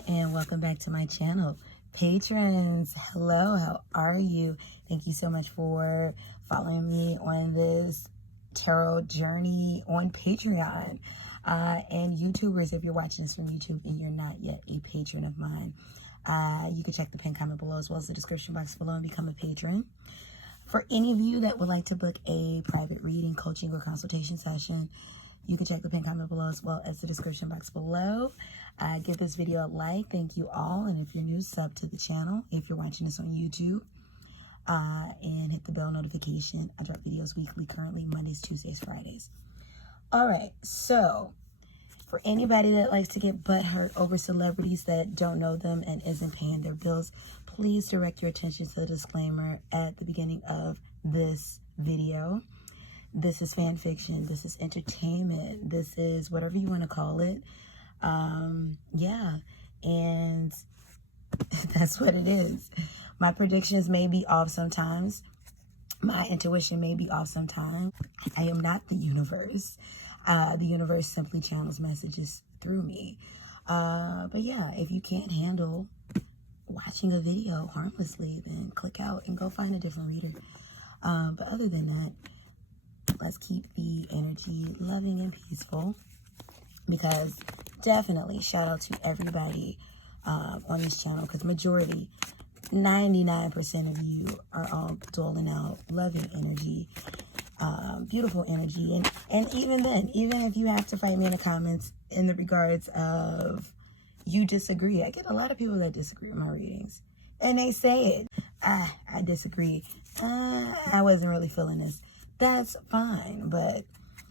everyone, and welcome back to my channel. Patrons, hello, how are you? Thank you so much for following me on this tarot journey on Patreon. And YouTubers, if you're watching this from YouTube and you're not yet a patron of mine, you can check the pinned comment below as well as the description box below and become a patron. For any of you that would like to book a private reading, coaching, or consultation session, you can check the pinned comment below as well as the description box below. Give this video a like. Thank you all. And if you're new, sub to the channel. If you're watching this on YouTube, and hit the bell notification. I drop videos weekly, currently Mondays, Tuesdays, Fridays. All right. So for anybody that likes to get butthurt over celebrities that don't know them and isn't paying their bills, please direct your attention to the disclaimer at the beginning of this video. This is fan fiction. This is entertainment. This is whatever you want to call it. Yeah. And that's what it is. My predictions may be off sometimes. My intuition may be off sometimes. I am not the universe. The universe simply channels messages through me. But yeah, if you can't handle watching a video harmlessly, then click out and go find a different reader. But other than that, let's keep the energy loving and peaceful, because definitely shout out to everybody on this channel, because majority, 99% of you are all doling out loving energy, beautiful energy. And even then, even if you have to fight me in the comments in the regards of you disagree, I get a lot of people that disagree with my readings, and they say it. I disagree. I wasn't really feeling this. That's fine, but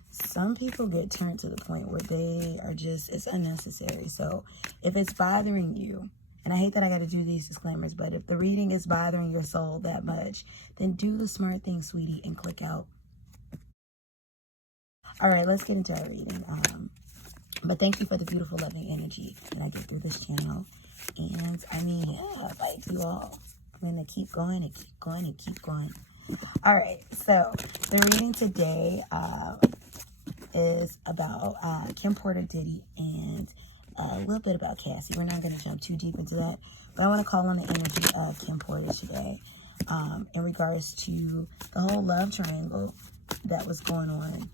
some people get turned to the point where they are just, it's unnecessary. So if it's bothering you, and I hate that I got to do these disclaimers, but if the reading is bothering your soul that much, then do the smart thing, sweetie, and click out. All right, let's get into our reading. But thank you for the beautiful, loving energy that I get through this channel. And I mean, yeah, like you all, I'm going to keep going and keep going and keep going. All right, so the reading today is about Kim Porter, Diddy, and a little bit about Cassie. We're not going to jump too deep into that, but I want to call on the energy of Kim Porter today in regards to the whole love triangle that was going on,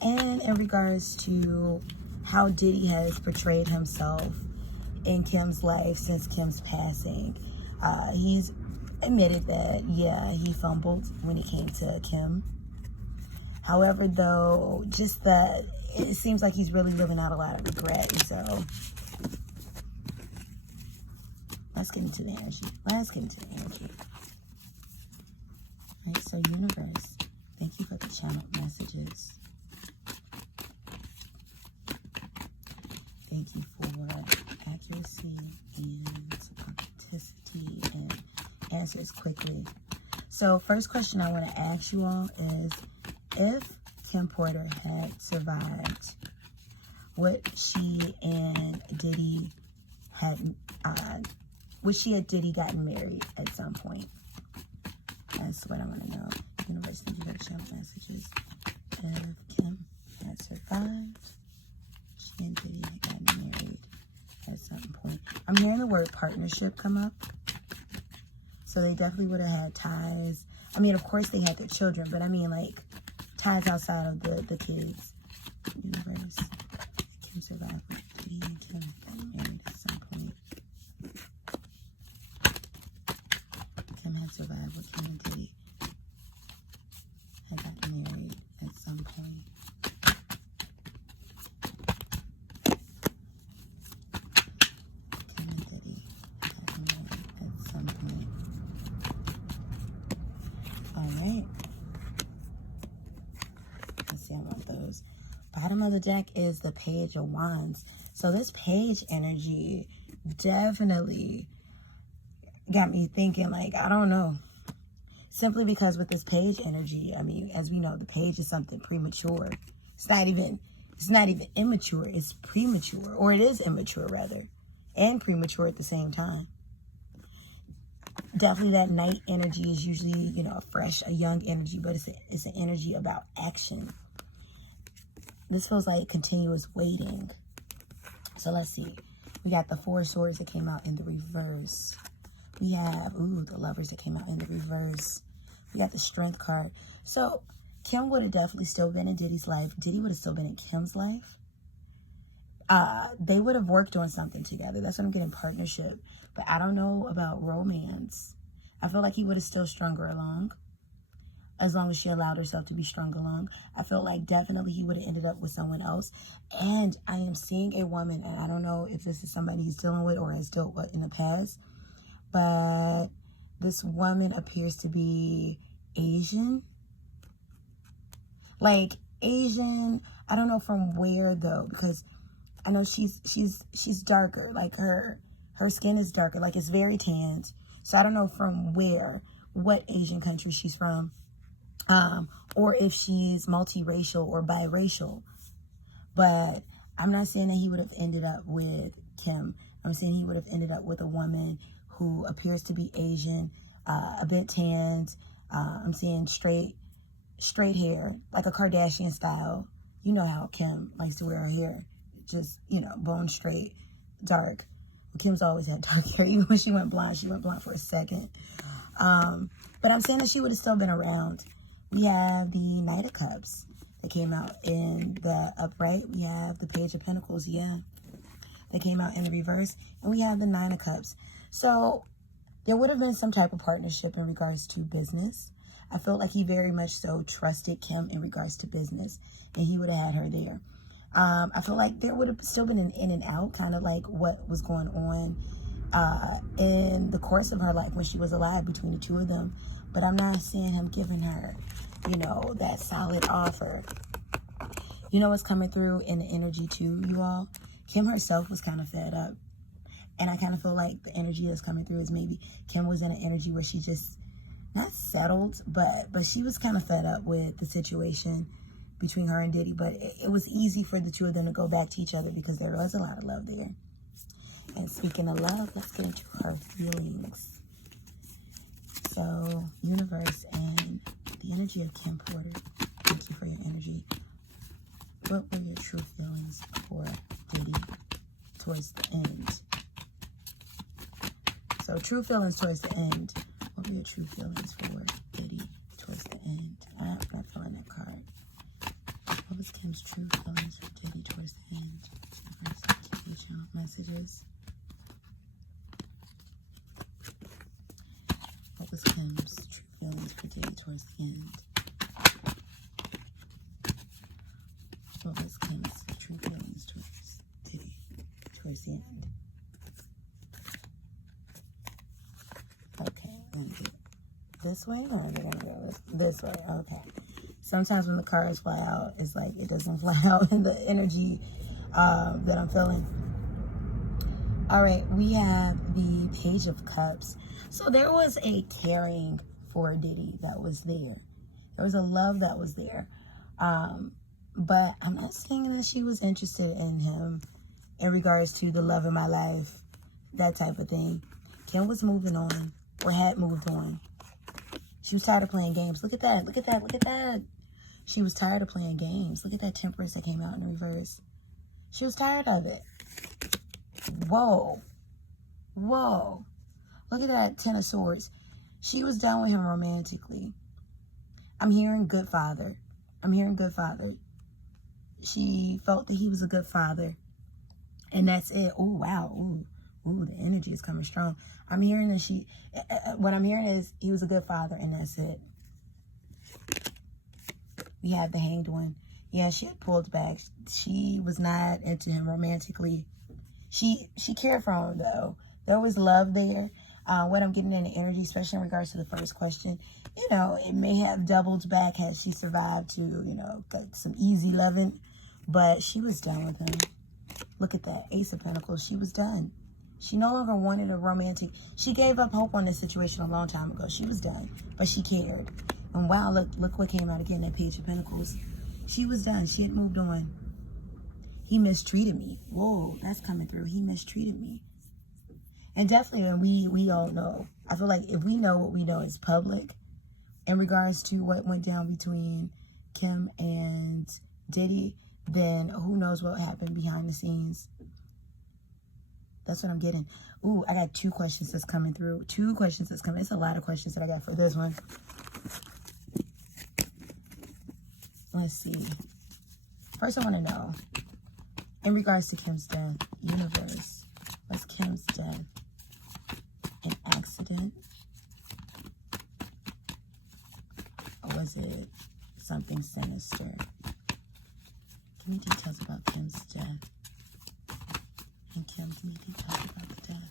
and in regards to how Diddy has portrayed himself in Kim's life since Kim's passing. He's admitted that, yeah, he fumbled when it came to Kim. However, though, just that it seems like he's really living out a lot of regret. So let's get into the energy. Let's get into the energy. All right, so universe, thank you for the channel messages. Thank you for accuracy and authenticity and answers quickly. So first question I want to ask you all is, if Kim Porter had survived, would she and Diddy Diddy gotten married at some point? That's what I want to know. Universe, thank you for the channel messages. If Kim had survived, she and Diddy had gotten married at some point. I'm hearing the word partnership come up. So they definitely would have had ties. I mean, of course they had their children, but I mean, like, ties outside of the kids. Universe. Kim survived with Diddy and Kim got married at some point. Kim had survived with Kim and Diddy had gotten married at some point. Kim and Diddy had gotten married at some point. All right. Let's see, I want those. Bottom of the deck is the Page of Wands. So this page energy definitely got me thinking, like, I don't know. Simply because with this page energy, I mean, as we know, the page is something premature. It's not even immature. It's premature, or it is immature rather, and premature at the same time. Definitely that night energy is usually, you know, a fresh, a young energy, but it's an energy about action. This feels like continuous waiting. So let's see. We got the Four of Swords that came out in the reverse. We have, the Lovers that came out in the reverse. We got the Strength card. So Kim would have definitely still been in Diddy's life. Diddy would have still been in Kim's life. They would have worked on something together. That's what I'm getting, partnership. But I don't know about romance. I feel like he would have still strung her along, as long as she allowed herself to be strung along. I feel like definitely he would have ended up with someone else. And I am seeing a woman, and I don't know if this is somebody he's dealing with or has dealt with in the past, but this woman appears to be Asian. Like Asian, I don't know from where though, because I know she's darker. Like her skin is darker. Like it's very tanned. So I don't know from where, what Asian country she's from. Or if she's multiracial or biracial. But I'm not saying that he would have ended up with Kim. I'm saying he would have ended up with a woman who appears to be Asian, a bit tanned. I'm seeing straight hair, like a Kardashian style. You know how Kim likes to wear her hair. Just, bone straight, dark. Kim's always had dark hair. Even when she went blonde for a second. But I'm saying that she would have still been around. We have the Knight of Cups that came out in the upright. We have the Page of Pentacles, that came out in the reverse. And we have the Nine of Cups. So there would have been some type of partnership in regards to business. I felt like he very much so trusted Kim in regards to business. And he would have had her there. I feel like there would have still been an in and out, kind of like what was going on in the course of her life when she was alive between the two of them. But I'm not seeing him giving her, that solid offer. You know what's coming through in the energy too, you all? Kim herself was kind of fed up. And I kind of feel like the energy that's coming through is maybe Kim was in an energy where she just, not settled, but she was kind of fed up with the situation between her and Diddy. But it was easy for the two of them to go back to each other because there was a lot of love there. And speaking of love, let's get into her feelings. So, universe and the energy of Kim Porter, thank you for your energy. What were your true feelings for Diddy towards the end? So, true feelings towards the end. What were your true feelings for Diddy towards the end? I'm not feeling that card. What was Kim's true feelings for Diddy towards the end? Universe, activation, messages. What was Kim's true feelings for Diddy towards the end? What was Kim's true feelings towards Diddy towards the end? Okay, I'm going to get this way, or they're going to go this way. Okay. Sometimes when the cards fly out, it's like it doesn't fly out in the energy that I'm feeling. All right, we have the Page of Cups. So there was a caring for Diddy that was there. There was a love that was there. But I'm not saying that she was interested in him in regards to the love of my life, that type of thing. Kim was moving on, or had moved on. She was tired of playing games. Look at that, look at that, look at that. She was tired of playing games. Look at that Temperance that came out in the reverse. She was tired of it. Whoa. Whoa. Look at that Ten of Swords. She was done with him romantically. I'm hearing good father. I'm hearing good father. She felt that he was a good father. And that's it. Oh, wow. Ooh, the energy is coming strong. I'm hearing that what I'm hearing is he was a good father, and that's it. We had the Hanged One. Yeah, she had pulled back. She was not into him romantically. She cared for him, though. There was love there. What I'm getting in the energy, especially in regards to the first question, it may have doubled back had she survived to, got some easy loving, but she was done with him. Look at that, Ace of Pentacles. She was done. She no longer wanted a romantic. She gave up hope on this situation a long time ago. She was done, but she cared. And wow, look what came out again, that Page of Pentacles. She was done. She had moved on. He mistreated me. Whoa, that's coming through. He mistreated me. And definitely, and we all know. I feel like if we know what we know is public in regards to what went down between Kim and Diddy, then who knows what happened behind the scenes. That's what I'm getting. Ooh, I got 2 questions that's coming through. 2 questions that's coming. It's a lot of questions that I got for this one. Let's see. First, I want to know, in regards to Kim's death, universe, was Kim's death an accident? Or was it something sinister? Give me details about Kim's death. And Kim, give me details about the death.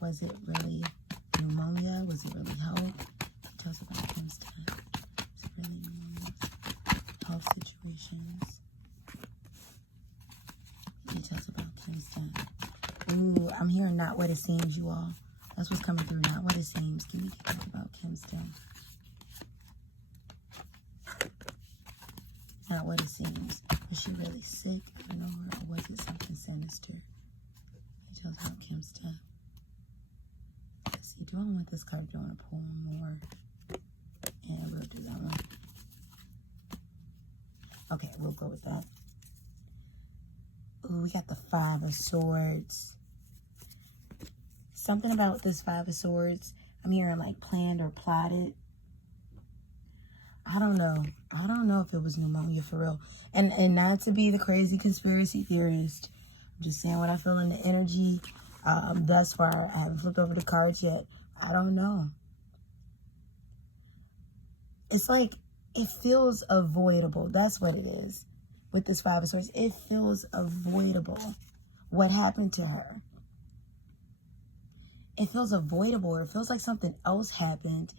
Was it really pneumonia? Was it really health? Details about Kim's death. Was it really pneumonia? Health situations. Details about Kim's death. Ooh, I'm hearing not what it seems, you all. That's what's coming through, not what it seems. Give me details about Kim's death. Not what it seems. Was she really sick? I don't know her. Or was it something sinister? Details about Kim's death. Let's see. Do I want this card? Do I want to pull more? And we'll do that one. Okay, we'll go with that. Ooh, we got the 5 of Swords. Something about this 5 of Swords. I'm hearing like planned or plotted. I don't know. I don't know if it was pneumonia for real. And not to be the crazy conspiracy theorist. I'm just saying what I feel in the energy thus far. I haven't flipped over the cards yet. I don't know. It's like it feels avoidable. That's what it is with this 5 of Swords. It feels avoidable. What happened to her? It feels avoidable. It feels like something else happened.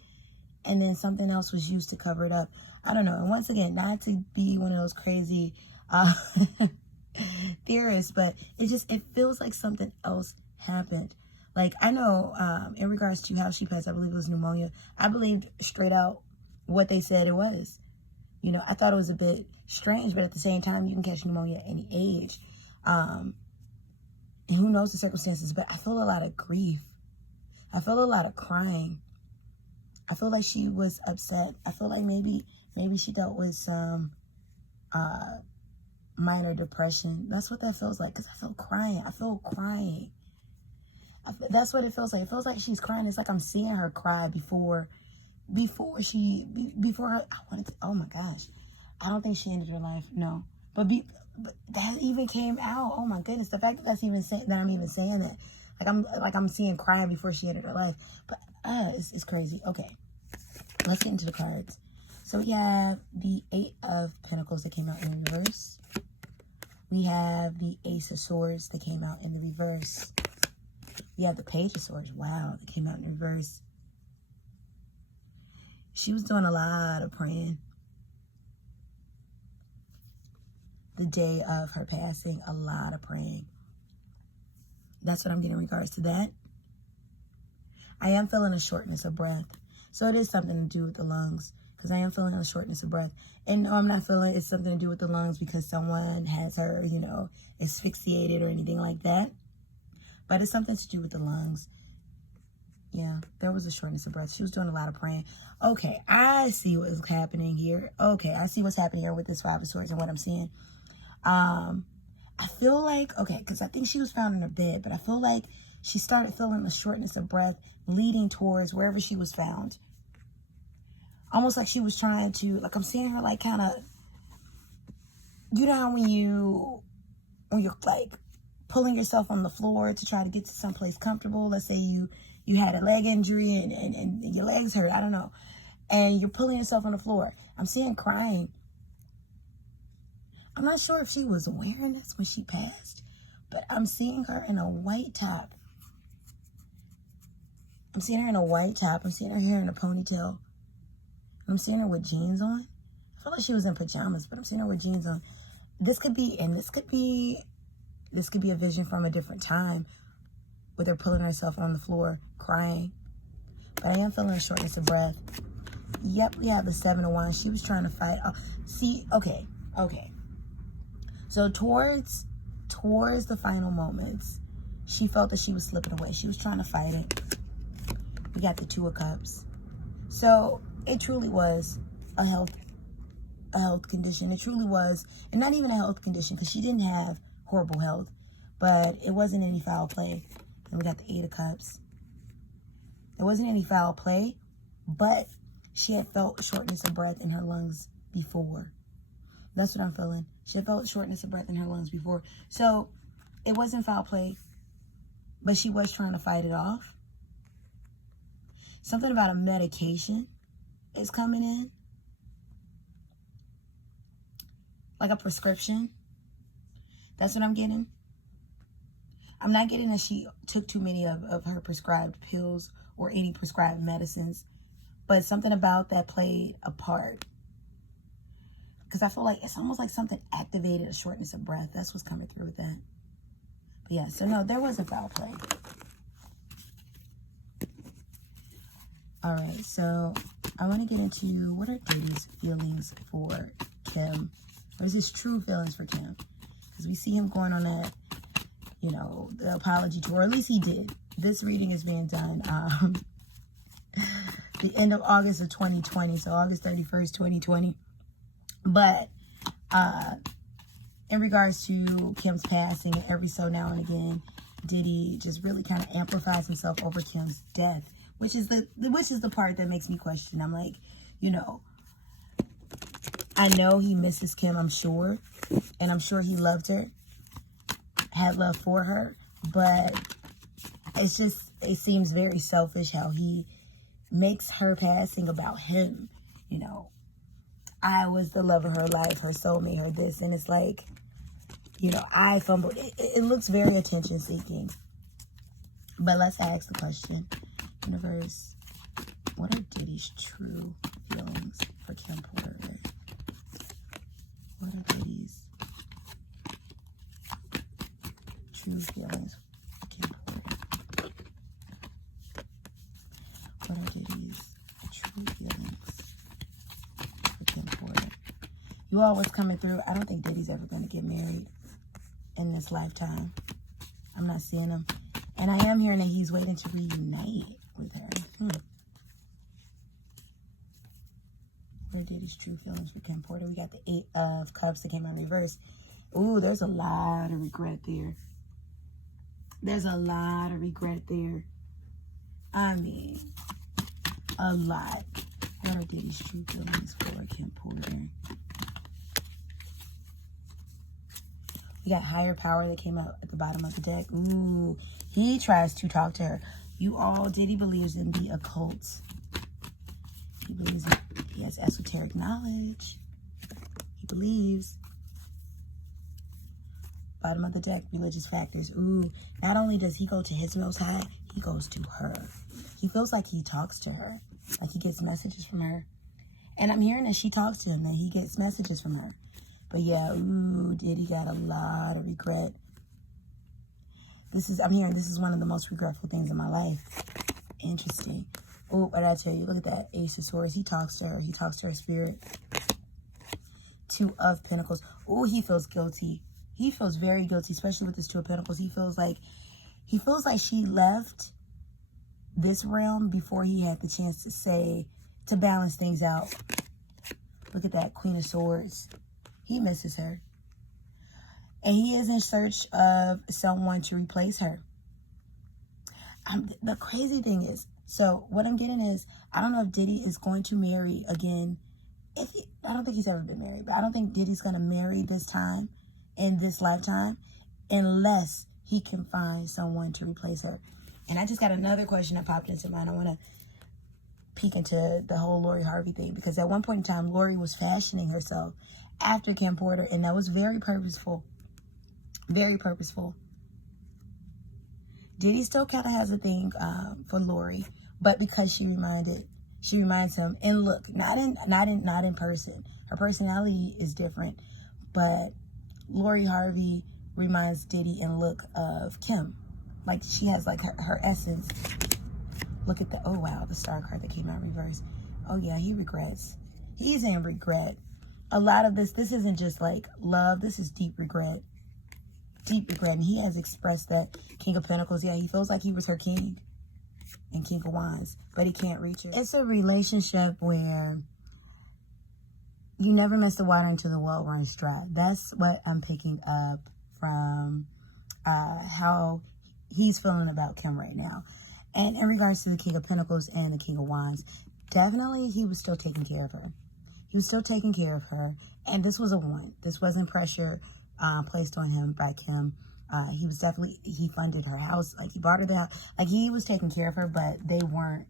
And then something else was used to cover it up. I don't know. And once again, not to be one of those crazy theorists, but it feels like something else happened. Like, I know in regards to how she passed, I believe it was pneumonia. I believed straight out what they said it was. You know, I thought it was a bit strange, but at the same time, you can catch pneumonia at any age. And who knows the circumstances, but I feel a lot of grief. I feel a lot of crying. I feel like she was upset. I feel like maybe she dealt with some minor depression. That's what that feels like, because I feel crying. I feel crying. That's what it feels like. It feels like she's crying. It's like I'm seeing her cry before her, I wanted to, oh my gosh. I don't think she ended her life, no. But that even came out. Oh my goodness. The fact that I'm even saying that. Like I'm seeing crying before she ended her life. But it's crazy. Okay. Let's get into the cards. So we have the 8 of Pentacles that came out in reverse. We have the Ace of Swords that came out in the reverse. We have the Page of Swords. Wow, that came out in reverse. She was doing a lot of praying. The day of her passing, a lot of praying. That's what I'm getting in regards to that. I am feeling a shortness of breath. So it is something to do with the lungs, because I am feeling a shortness of breath. And no, I'm not feeling it's something to do with the lungs because someone has her, you know, asphyxiated or anything like that. But it's something to do with the lungs. Yeah, there was a shortness of breath. She was doing a lot of praying. Okay, I see what is happening here. Okay, I see what's happening here with this 5 of Swords and what I'm seeing. I feel like, okay, because I think she was found in her bed, but I feel like she started feeling a shortness of breath leading towards wherever she was found. Almost like she was trying to, like I'm seeing her like kind of, you know how when you're like pulling yourself on the floor to try to get to someplace comfortable. Let's say you had a leg injury and your legs hurt, I don't know. And you're pulling yourself on the floor. I'm seeing crying. I'm not sure if she was wearing this when she passed, but I'm seeing her in a white top. I'm seeing her in a white top. I'm seeing her hair in a ponytail. I'm seeing her with jeans on. I feel like she was in pajamas, but I'm seeing her with jeans on. This could be a vision from a different time with her pulling herself on the floor, crying. But I am feeling a shortness of breath. Yep, we have the 7 of Wands. She was trying to fight. Oh, see, okay. So towards the final moments, she felt that she was slipping away. She was trying to fight it. We got the 2 of Cups. So it truly was a health condition. It truly was, and not even a health condition, because she didn't have horrible health. But it wasn't any foul play. And we got the 8 of Cups. There wasn't any foul play, but she had felt shortness of breath in her lungs before. That's what I'm feeling. She had felt shortness of breath in her lungs before. So it wasn't foul play, but she was trying to fight it off. Something about a medication is coming in. Like a prescription. That's what I'm getting. I'm not getting that she took too many of her prescribed pills or any prescribed medicines. But something about that played a part. Because I feel like it's almost like something activated a shortness of breath. That's what's coming through with that. But yeah, so no, there wasn't foul play. All right, so I want to get into what are Diddy's feelings for Kim? Or is his true feelings for Kim? Because we see him going on that, you know, the apology tour. Or at least he did. This reading is being done the end of August of 2020. So August 31st, 2020. But in regards to Kim's passing, every so now and again, Diddy just really kind of amplifies himself over Kim's death. Which is the part that makes me question. I'm like, you know, I know he misses Kim, I'm sure. And I'm sure he loved her. Had love for her. But it's just, it seems very selfish how he makes her passing about him. You know, I was the love of her life, her soulmate, her this. And it's like, you know, I fumbled. It looks very attention seeking. But let's ask the question. Universe, what are Diddy's true feelings for Kim Porter? What are Diddy's true feelings for Kim Porter? What are Diddy's true feelings for Kim Porter? You all what's coming through. I don't think Diddy's ever going to get married in this lifetime. I'm not seeing him. And I am hearing that he's waiting to reunite with her. What are Diddy's true feelings for Kim Porter? We got the 8 of Cups that came out in reverse. Ooh, there's a lot of regret there. There's a lot of regret there. I mean, a lot. What are Diddy's true feelings for Kim Porter? We got higher power that came out at the bottom of the deck. Ooh, he tries to talk to her. You all, Diddy believes in the occult. He believes he has esoteric knowledge. He believes. Bottom of the deck, religious factors. Ooh, not only does he go to his most high, he goes to her. He feels like he talks to her. Like he gets messages from her. And I'm hearing that she talks to him, that he gets messages from her. But yeah, ooh, Diddy got a lot of regret. I'm hearing this is one of the most regretful things in my life. Interesting. Oh, what did I tell you? Look at that. Ace of Swords. He talks to her. He talks to her spirit. 2 of Pentacles. Oh, he feels guilty. He feels very guilty, especially with this 2 of Pentacles. He feels like she left this realm before he had the chance to balance things out. Look at that. Queen of Swords. He misses her. And he is in search of someone to replace her. The crazy thing is, so what I'm getting is, I don't know if Diddy is going to marry again. I don't think he's ever been married, but I don't think Diddy's going to marry this time, in this lifetime, unless he can find someone to replace her. And I just got another question that popped into mind. I want to peek into the whole Lori Harvey thing, because at one point in time, Lori was fashioning herself after Kim Porter, and that was very purposeful. Very purposeful. Diddy still kind of has a thing for Lori, but because she reminds him in look, not in person. Her personality is different, but Lori Harvey reminds Diddy in look of Kim. Like she has like her essence. Look at oh wow, the star card that came out in reverse. Oh yeah, he regrets. He's in regret. A lot of this isn't just like love. This is deep regret. Deep regret. And he has expressed that. King of Pentacles. Yeah, he feels like he was her king. And King of Wands. But he can't reach her. It's a relationship where you never miss the water until the well runs dry. That's what I'm picking up from how he's feeling about Kim right now. And in regards to the King of Pentacles and the King of Wands, definitely he was still taking care of her. He was still taking care of her. And this was a want. This wasn't pressure placed on him by Kim. He funded her house. Like, he bought her the house. Like, he was taking care of her, but they weren't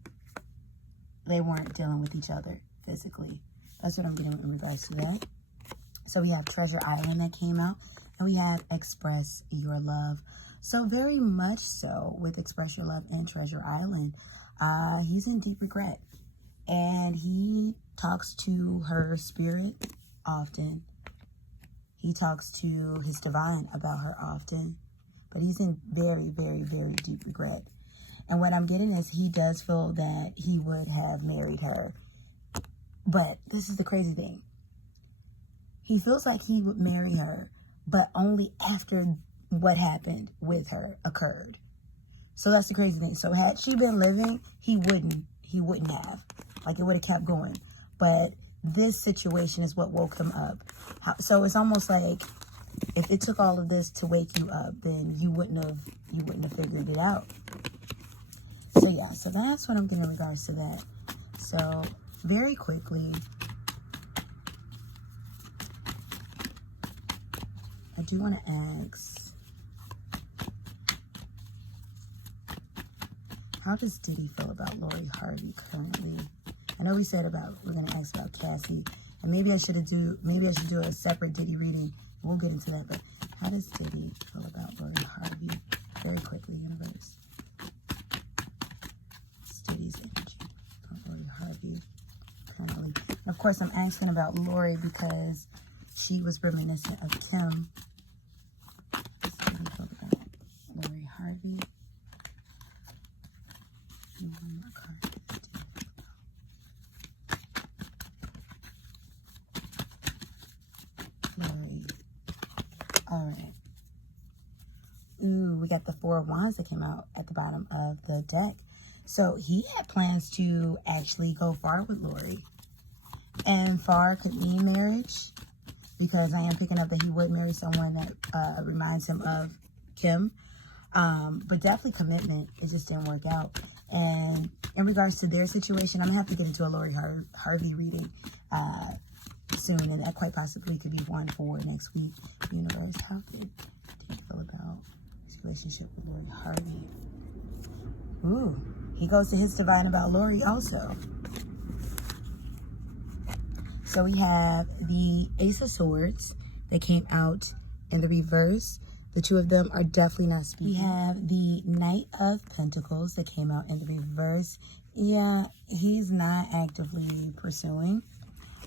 dealing with each other physically. That's what I'm getting in regards to that. So we have Treasure Island that came out, and we have Express Your Love. So very much so with Express Your Love and Treasure Island, he's in deep regret, and he talks to her spirit often. He talks to his divine about her often, but he's in very, very, very deep regret. And what I'm getting is he does feel that he would have married her. But this is the crazy thing. He feels like he would marry her, but only after what happened with her occurred. So that's the crazy thing. So had she been living, he wouldn't have. Like, it would have kept going. But this situation is what woke him up. So it's almost like if it took all of this to wake you up, then you wouldn't have figured it out. So yeah, so that's what I'm getting in regards to that. So very quickly, I do want to ask, how does Diddy feel about Lori Harvey currently? I know we said we're going to ask about Cassie, and maybe I should do a separate Diddy reading. We'll get into that, but how does Diddy feel about Lori Harvey? Very quickly, universe. Diddy's energy about Lori Harvey currently. And of course, I'm asking about Lori because she was reminiscent of Kim. How does Diddy feel about Lori Harvey? And one more card. Lori. Alright. Ooh, we got the Four of Wands that came out at the bottom of the deck. So he had plans to actually go far with Lori. And far could mean marriage, because I am picking up that he would marry someone that reminds him of Kim. But definitely commitment. It just didn't work out. And in regards to their situation, I'm going to have to get into a Lori Harvey reading soon. And that quite possibly could be one for next week. Universe, how did you feel about his relationship with Lori Harvey? Ooh, he goes to his divine about Lori also. So we have the Ace of Swords that came out in the reverse. The two of them are definitely not speaking. We have the Knight of Pentacles that came out in the reverse. Yeah, he's not actively pursuing,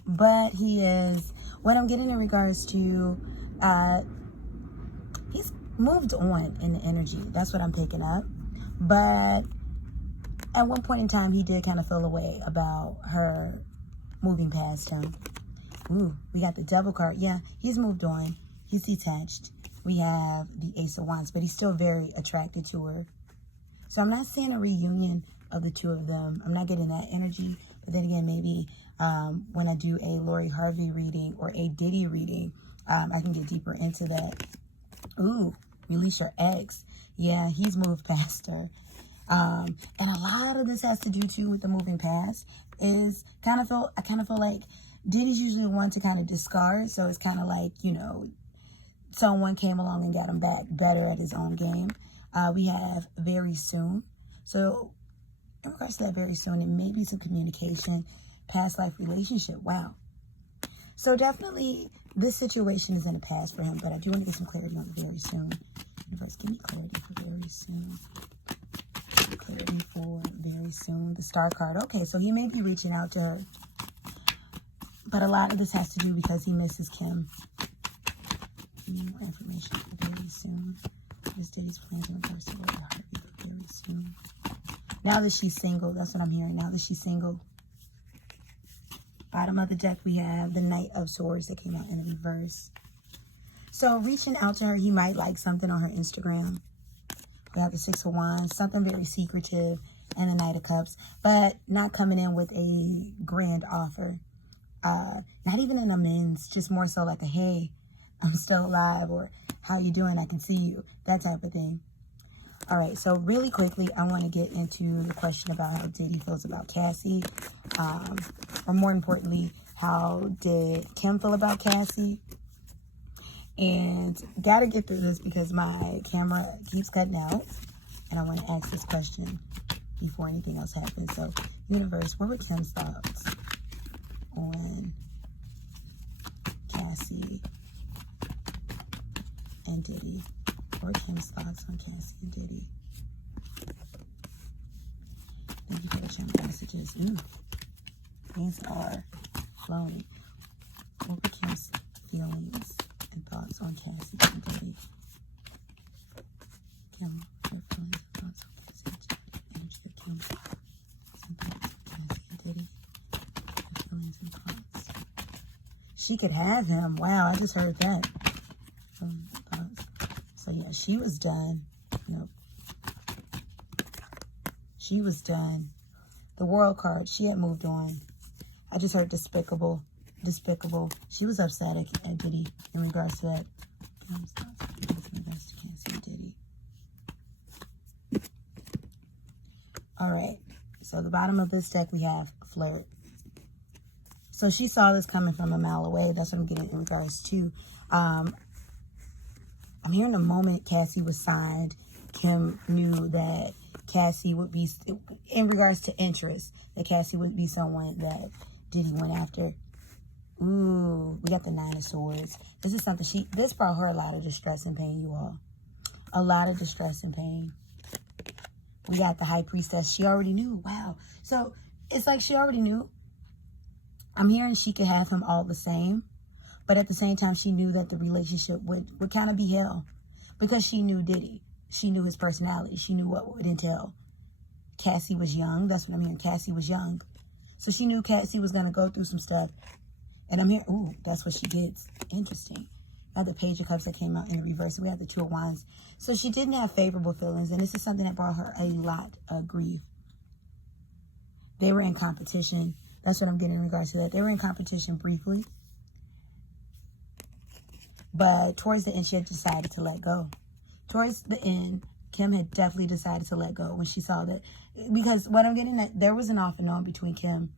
but he is. What I'm getting in regards to, he's moved on in the energy. That's what I'm picking up. But at one point in time, he did kind of feel a way about her moving past him. Ooh, we got the Devil card. Yeah, he's moved on. He's detached. We have the Ace of Wands, but he's still very attracted to her. So I'm not seeing a reunion of the two of them. I'm not getting that energy. But then again, maybe when I do a Lori Harvey reading or a Diddy reading, I can get deeper into that. Ooh, release your ex. Yeah, he's moved past her. And a lot of this has to do too with the moving past. I kind of feel like Diddy's usually the one to kind of discard. So it's kind of like, you know, someone came along and got him back better at his own game. We have very soon. So in regards to that very soon, it may be some communication, past life relationship. Wow. So definitely this situation is in the past for him, but I do want to get some clarity on very soon. Universe, give me clarity for very soon. Clarity for very soon. The Star card. Okay, so he may be reaching out to her, but a lot of this has to do because he misses Kim. Give me more information for very soon. What is Diddy's plans in regards to Lori Harvey for very soon? Now that she's single, that's what I'm hearing. Now that she's single. Bottom of the deck, we have the Knight of Swords that came out in reverse. So reaching out to her, he might like something on her Instagram. We have the Six of Wands, something very secretive, and the Knight of Cups, but not coming in with a grand offer. Not even an amends, just more so like a, hey, I'm still alive, or how you doing? I can see you. That type of thing. All right, so really quickly, I want to get into the question about how Diddy feels about Cassie. Or more importantly, how did Kim feel about Cassie? And gotta get through this because my camera keeps cutting out. And I want to ask this question before anything else happens. So, universe, what were Kim's thoughts on Cassie and Diddy? What were Kim's thoughts on Cassie and Diddy? Thank you for the chat messages. Things are flowing. What were Kim's feelings and thoughts on Cassie and Diddy? Kim, your feelings and thoughts on Cassie and Diddy. Energy of Kim. Some thoughts on Cassie and Diddy. Your feelings and thoughts. She could have him. Wow, I just heard that. Thoughts. So yeah, she was done. Yep. She was done. The world card, she had moved on. I just heard despicable. Despicable. She was upset at Diddy in regards to that. In regards to Cassie and Diddy. Alright. So the bottom of this deck we have flirt. So she saw this coming from a mile away. That's what I'm getting in regards to. I'm hearing the moment Cassie was signed, Kim knew that Cassie would be, in regards to interest, that Cassie would be someone that Diddy went after. Ooh, we got the Nine of Swords. This is something this brought her a lot of distress and pain, you all. A lot of distress and pain. We got the High Priestess. She already knew. Wow. So it's like she already knew. I'm hearing she could have him all the same. But at the same time, she knew that the relationship would kind of be hell. Because she knew Diddy. She knew his personality. She knew what would entail. Cassie was young. That's what I'm hearing. Cassie was young. So she knew Cassie was going to go through some stuff. And I'm hearing, ooh, that's what she gets. Interesting. Now the Page of Cups that came out in the reverse. And we have the Two of Wands. So she didn't have favorable feelings. And this is something that brought her a lot of grief. They were in competition. That's what I'm getting in regards to that. They were in competition briefly. But towards the end, she had decided to let go. Towards the end, Kim had definitely decided to let go when she saw that. Because what I'm getting at, there was an off and on between Kim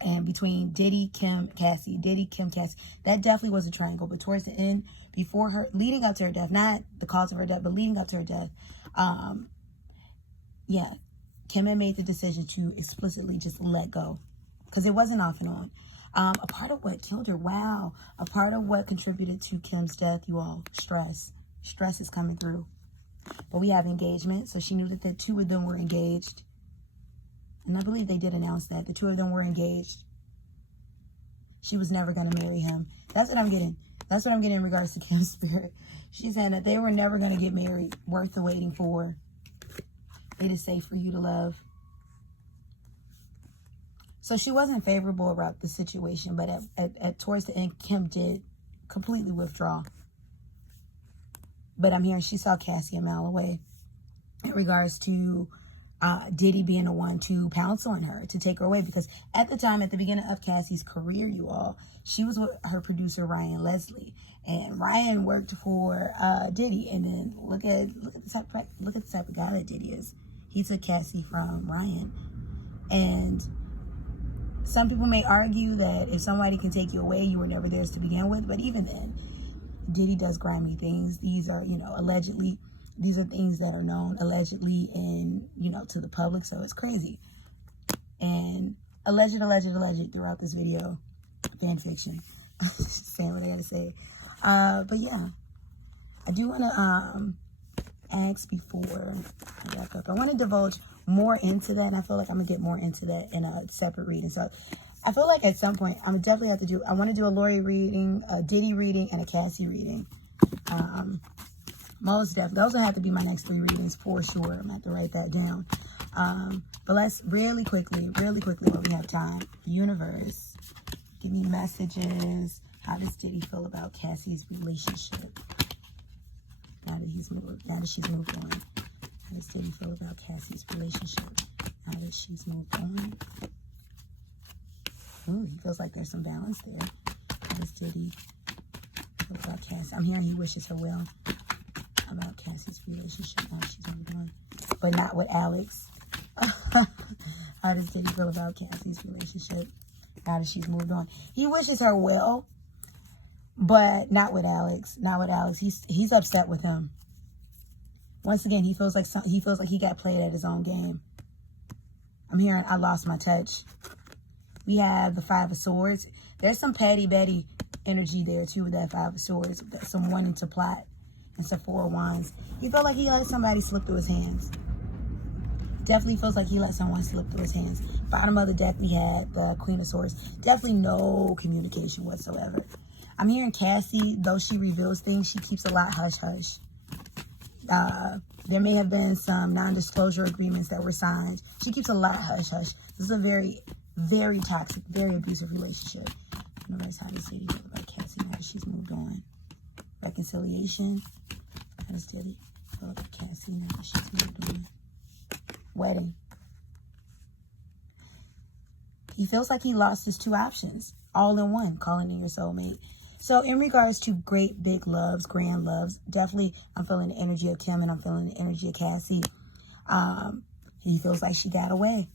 and between Diddy, Kim, Cassie. Diddy, Kim, Cassie. That definitely was a triangle. But towards the end, before her, leading up to her death, not the cause of her death, but leading up to her death, yeah, Kim had made the decision to explicitly just let go. Because it wasn't off and on. A part of what killed her, wow. A part of what contributed to Kim's death, you all, stress. Stress is coming through. But we have engagement. So she knew that the two of them were engaged. And I believe they did announce that. The two of them were engaged. She was never going to marry him. That's what I'm getting. That's what I'm getting in regards to Kim's spirit. She's saying that they were never going to get married. Worth the waiting for. It is safe for you to love. So she wasn't favorable about the situation. But at towards the end, Kim did completely withdraw. But I'm hearing she saw Cassie a mile away in regards to Diddy being the one to pounce on her, to take her away. Because at the time, at the beginning of Cassie's career, you all, she was with her producer, Ryan Leslie. And Ryan worked for Diddy. And then look at the type of guy that Diddy is. He took Cassie from Ryan. And some people may argue that if somebody can take you away, you were never theirs to begin with. But even then, Diddy does grimy things. These are, allegedly, these are things that are known allegedly and, to the public. So it's crazy. And alleged throughout this video. Fan fiction. Just saying what I gotta say. But yeah, I do want to ask before I wrap up. I want to divulge more into that. And I feel like I'm going to get more into that in a separate reading. So I feel like at some point, I'm definitely have to do, I want to do a Lori reading, a Diddy reading, and a Cassie reading. Most definitely. Those will have to be my next 3 readings for sure. I'm going to have to write that down. But let's really quickly, while we have time. Universe, give me messages. How does Diddy feel about Cassie's relationship? Now that she's moved on. How does Diddy feel about Cassie's relationship? Now that she's moved on. Ooh, he feels like there's some balance there. How does Diddy feel about Cassie. I'm hearing he wishes her well about Cassie's relationship. How she's doing, but not with Alex. How does Diddy feel about Cassie's relationship now that she's moved on? He wishes her well, but not with Alex. Not with Alex. He's upset with him. Once again, he feels like he got played at his own game. I'm hearing I lost my touch. We have the Five of Swords. There's some Patty Betty energy there too with that Five of Swords. Some wanting to plot and some Four of Wands. He felt like he let somebody slip through his hands. Definitely feels like he let someone slip through his hands. Bottom of the deck, we had the Queen of Swords. Definitely no communication whatsoever. I'm hearing Cassie, though she reveals things, she keeps a lot hush-hush. There may have been some non-disclosure agreements that were signed. She keeps a lot hush-hush. This is a very, very toxic, very abusive relationship. Universe, how does Diddy feel about Cassie now that she's moved on? Reconciliation. How does Diddy feel about Cassie now that she's moved on? Wedding. He feels like he lost his two options all in one, calling in your soulmate. So in regards to great big loves, grand loves, definitely I'm feeling the energy of Kim and I'm feeling the energy of Cassie. He feels like she got away.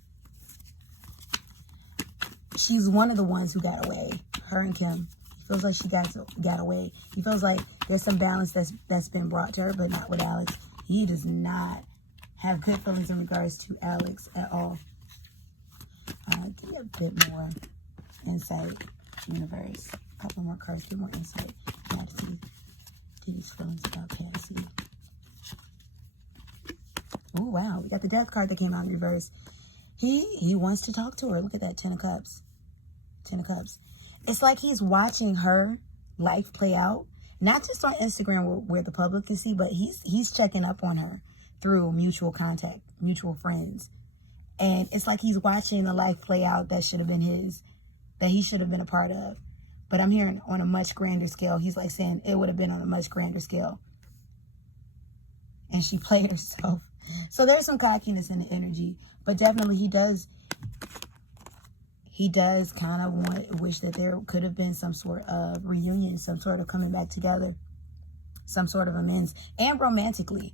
She's one of the ones who got away. Her and Kim. He feels like she got away. He feels like there's some balance that's been brought to her, but not with Alex. He does not have good feelings in regards to Alex at all. Give me a bit more insight, universe. A couple more cards, a bit more insight. Now to see Diddy's feelings about Cassie. Oh, wow. We got the Death card that came out in reverse. He wants to talk to her. Look at that, Ten of Cups. Ten of Cups. It's like he's watching her life play out. Not just on Instagram where the public can see, but he's checking up on her through mutual contact, mutual friends. And it's like he's watching the life play out that should have been his, that he should have been a part of. But I'm hearing on a much grander scale. He's like saying it would have been on a much grander scale. And she played herself. So there's some cockiness in the energy. But definitely he does kind of wish that there could have been some sort of reunion, some sort of coming back together, some sort of amends, and romantically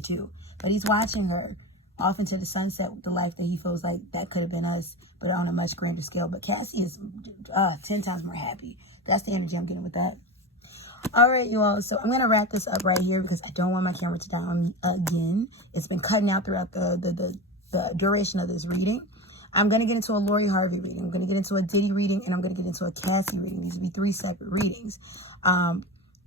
too. But he's watching her off into the sunset with the life that he feels like that could have been us, but on a much grander scale. But Cassie is 10 times more happy. That's the energy I'm getting with that. All right, you all. So I'm going to wrap this up right here because I don't want my camera to die on me again. It's been cutting out throughout the duration of this reading. I'm going to get into a Lori Harvey reading. I'm going to get into a Diddy reading, and I'm going to get into a Cassie reading. These will be 3 separate readings.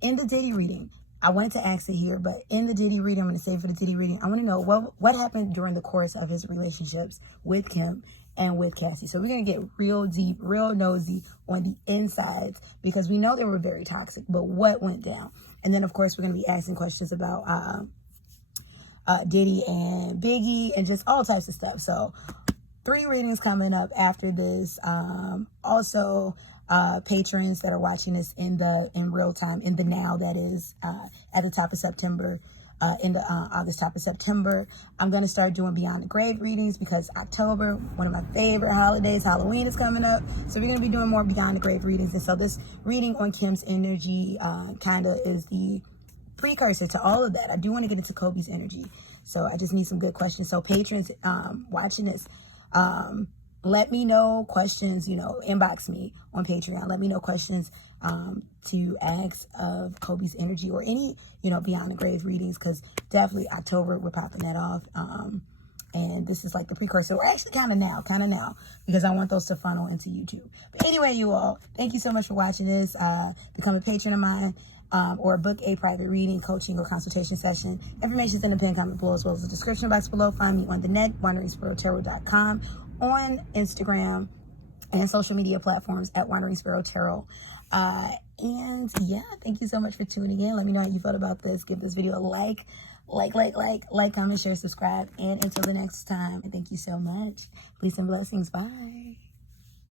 In the Diddy reading, I wanted to ask it here, but in the Diddy reading, I'm going to save for the Diddy reading. I want to know what happened during the course of his relationships with Kim and with Cassie. So we're going to get real deep, real nosy on the insides because we know they were very toxic, but what went down? And then, of course, we're going to be asking questions about Diddy and Biggie and just all types of stuff. So 3 readings coming up after this. Also, patrons that are watching this in real time, in the now, that is, at the top of September, in the August top of September, I'm going to start doing Beyond the Grave readings because October, one of my favorite holidays, Halloween is coming up. So we're going to be doing more Beyond the Grave readings. And so this reading on Kim's energy kind of is the precursor to all of that. I do want to get into Kobe's energy. So I just need some good questions. So patrons watching this, let me know questions, inbox me on Patreon. Let me know questions to ask of Kobe's energy or any, Beyond the Grave readings, because definitely October, we're popping that off. And this is like the precursor. We're actually kind of now, because I want those to funnel into YouTube. But anyway, you all, thank you so much for watching this. Become a patron of mine. Or book a private reading, coaching, or consultation session. Information is in the pinned comment below as well as the description box below. Find me on the net, wanderingsparrow.com, on Instagram and social media platforms at wanderingsparrow. And yeah, thank you so much for tuning in. Let me know how you felt about this. Give this video a like, comment, share, subscribe. And until the next time, thank you so much. Peace and blessings. Bye.